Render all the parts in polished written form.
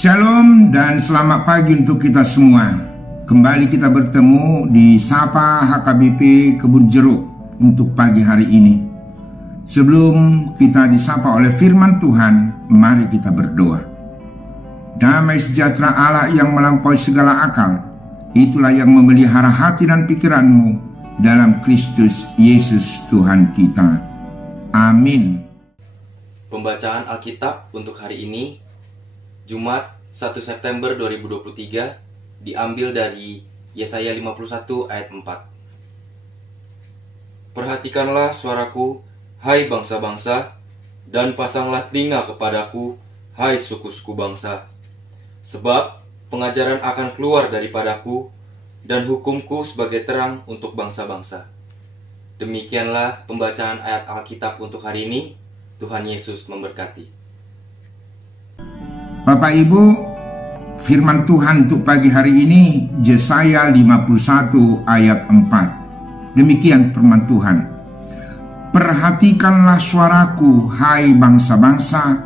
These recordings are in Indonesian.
Shalom dan selamat pagi untuk kita semua. Kembali kita bertemu di Sapa HKBP Kebun Jeruk untuk pagi hari ini. Sebelum kita disapa oleh firman Tuhan, mari kita berdoa. Damai sejahtera Allah yang melampaui segala akal, itulah yang memelihara hati dan pikiranmu dalam Kristus Yesus Tuhan kita. Amin. Pembacaan Alkitab untuk hari ini, Jumat 1 September 2023, diambil dari Yesaya 51 ayat 4. Perhatikanlah suaraku, hai bangsa-bangsa, dan pasanglah telinga kepadaku, hai suku-suku bangsa. Sebab pengajaran akan keluar daripadaku, dan hukumku sebagai terang untuk bangsa-bangsa. Demikianlah pembacaan ayat Alkitab untuk hari ini. Tuhan Yesus memberkati. Bapak Ibu, firman Tuhan untuk pagi hari ini Yesaya 51 ayat 4. Demikian firman Tuhan. Perhatikanlah suaraku, hai bangsa-bangsa,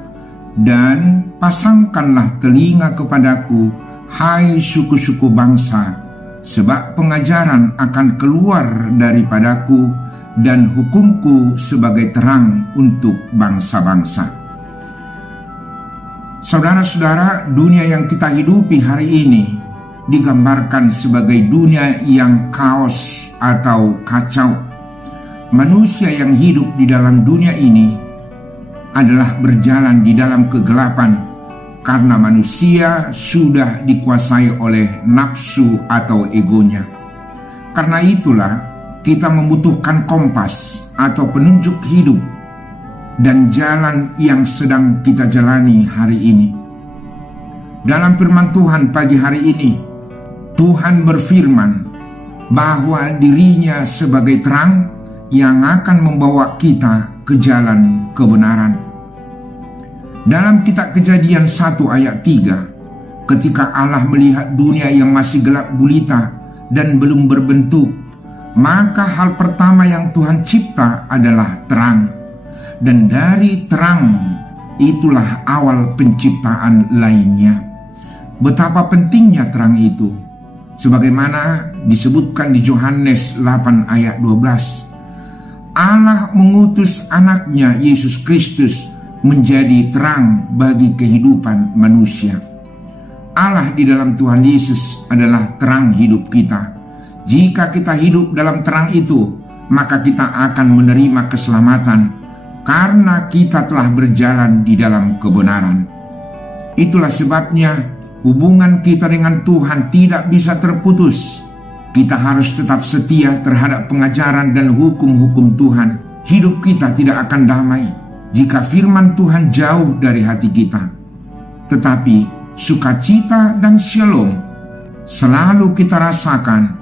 dan pasangkanlah telinga kepadaku, hai suku-suku bangsa, sebab pengajaran akan keluar daripadaku, dan hukumku sebagai terang untuk bangsa-bangsa. Saudara-saudara, dunia yang kita hidupi hari ini digambarkan sebagai dunia yang kaos atau kacau. Manusia yang hidup di dalam dunia ini adalah berjalan di dalam kegelapan karena manusia sudah dikuasai oleh nafsu atau egonya. Karena itulah kita membutuhkan kompas atau penunjuk hidup dan jalan yang sedang kita jalani hari ini. Dalam firman Tuhan pagi hari ini, Tuhan berfirman bahwa dirinya sebagai terang yang akan membawa kita ke jalan kebenaran. Dalam kitab Kejadian 1 ayat 3, ketika Allah melihat dunia yang masih gelap gulita dan belum berbentuk, maka hal pertama yang Tuhan cipta adalah terang. Dan dari terang itulah awal penciptaan lainnya. Betapa pentingnya terang itu, sebagaimana disebutkan di Yohanes 8 ayat 12. Allah mengutus anaknya Yesus Kristus menjadi terang bagi kehidupan manusia. Allah di dalam Tuhan Yesus adalah terang hidup kita. Jika kita hidup dalam terang itu, maka kita akan menerima keselamatan karena kita telah berjalan di dalam kebenaran. Itulah sebabnya hubungan kita dengan Tuhan tidak bisa terputus. Kita harus tetap setia terhadap pengajaran dan hukum-hukum Tuhan. Hidup kita tidak akan damai jika firman Tuhan jauh dari hati kita. Tetapi sukacita dan shalom selalu kita rasakan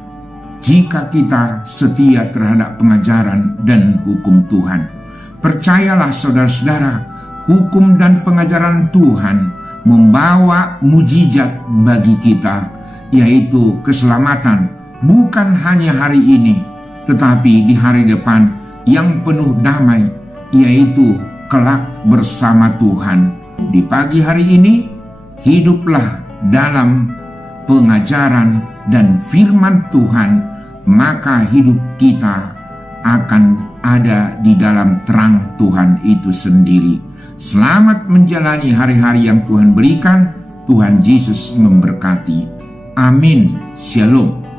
jika kita setia terhadap pengajaran dan hukum Tuhan. Percayalah saudara-saudara, hukum dan pengajaran Tuhan membawa mujizat bagi kita, yaitu keselamatan bukan hanya hari ini, tetapi di hari depan yang penuh damai, yaitu kelak bersama Tuhan. Di pagi hari ini, hiduplah dalam pengajaran dan firman Tuhan, maka hidup kita akan ada di dalam terang Tuhan itu sendiri. Selamat menjalani hari-hari yang Tuhan berikan. Tuhan Yesus memberkati. Amin. Shalom.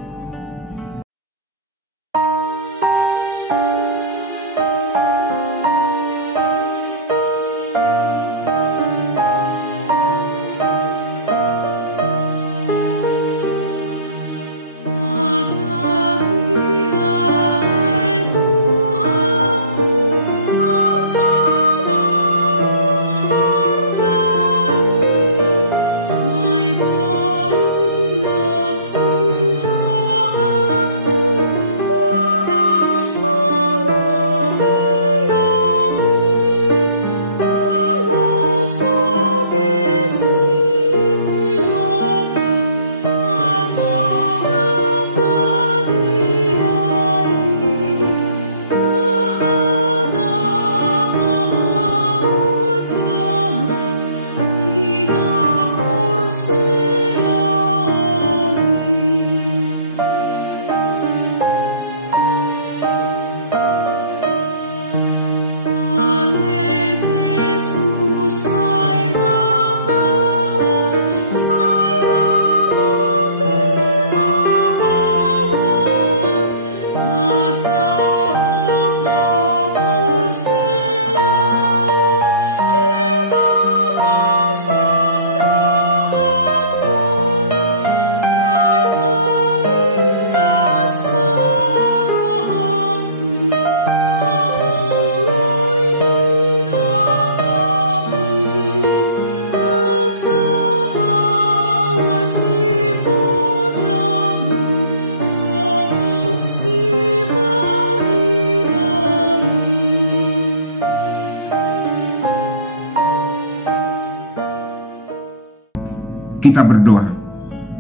kita berdoa.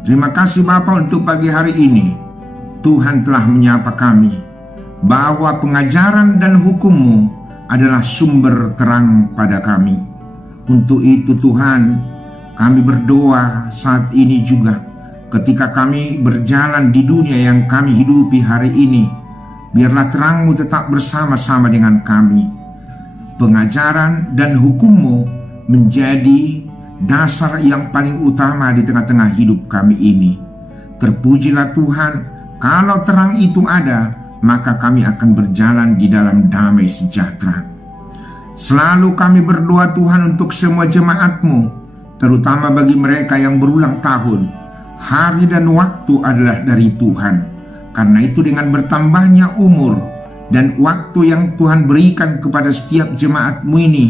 Terima kasih Bapa untuk pagi hari ini. Tuhan telah menyapa kami bahwa pengajaran dan hukum-Mu adalah sumber terang pada kami. Untuk itu Tuhan, kami berdoa saat ini juga ketika kami berjalan di dunia yang kami hidupi hari ini. Biarlah terang-Mu tetap bersama-sama dengan kami. Pengajaran dan hukum-Mu menjadi dasar yang paling utama di tengah-tengah hidup kami ini. Terpujilah Tuhan, kalau terang itu ada, maka kami akan berjalan di dalam damai sejahtera. Selalu kami berdoa Tuhan untuk semua jemaat-Mu, terutama bagi mereka yang berulang tahun. Hari dan waktu adalah dari Tuhan. Karena itu dengan bertambahnya umur dan waktu yang Tuhan berikan kepada setiap jemaat-Mu ini,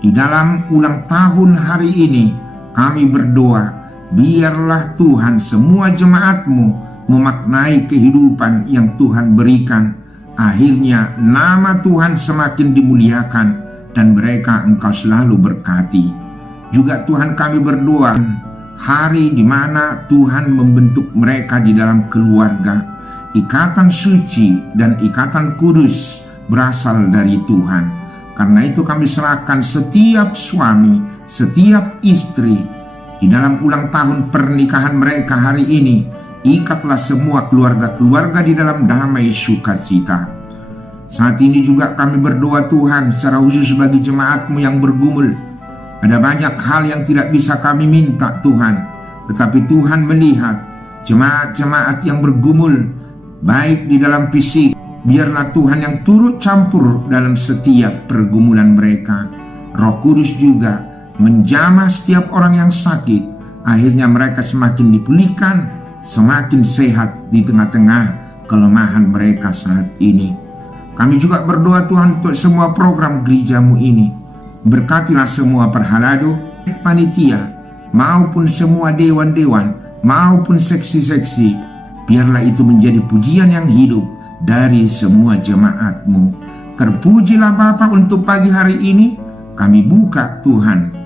di dalam ulang tahun hari ini, kami berdoa, biarlah Tuhan semua jemaat-Mu memaknai kehidupan yang Tuhan berikan. Akhirnya nama Tuhan semakin dimuliakan dan mereka Engkau selalu berkati. Juga Tuhan kami berdoa, hari di mana Tuhan membentuk mereka di dalam keluarga. Ikatan suci dan ikatan kudus berasal dari Tuhan. Karena itu kami serahkan setiap suami, setiap istri di dalam ulang tahun pernikahan mereka hari ini. Ikatlah semua keluarga-keluarga di dalam damai sukacita. Saat ini juga kami berdoa Tuhan secara khusus bagi jemaat-Mu yang bergumul. Ada banyak hal yang tidak bisa kami minta Tuhan, tetapi Tuhan melihat jemaat-jemaat yang bergumul baik di dalam fisik. Biarlah Tuhan yang turut campur dalam setiap pergumulan mereka. Roh Kudus juga menjamah setiap orang yang sakit. Akhirnya mereka semakin dipulihkan, semakin sehat di tengah-tengah kelemahan mereka saat ini. Kami juga berdoa Tuhan untuk semua program gereja-Mu ini. Berkatilah semua perhalado, panitia, maupun semua dewan-dewan, maupun seksi-seksi. Biarlah itu menjadi pujian yang hidup dari semua jemaat-Mu. Terpujilah Bapa untuk pagi hari ini. Kami buka Tuhan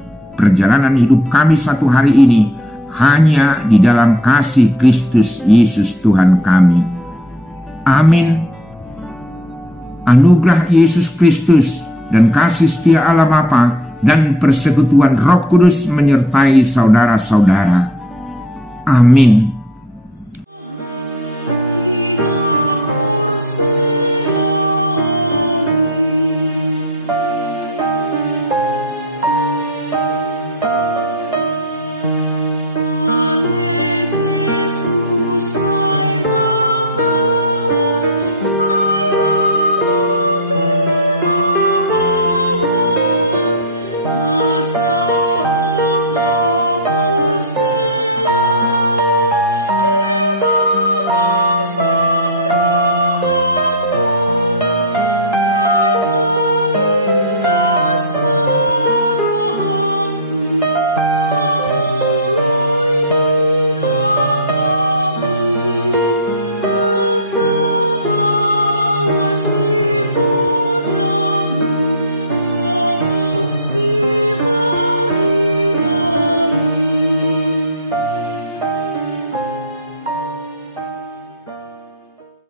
perjalanan hidup kami satu hari ini hanya di dalam kasih Kristus Yesus Tuhan kami. Amin. Anugerah Yesus Kristus dan kasih setia Allah Bapa dan persekutuan Roh Kudus menyertai saudara-saudara. Amin.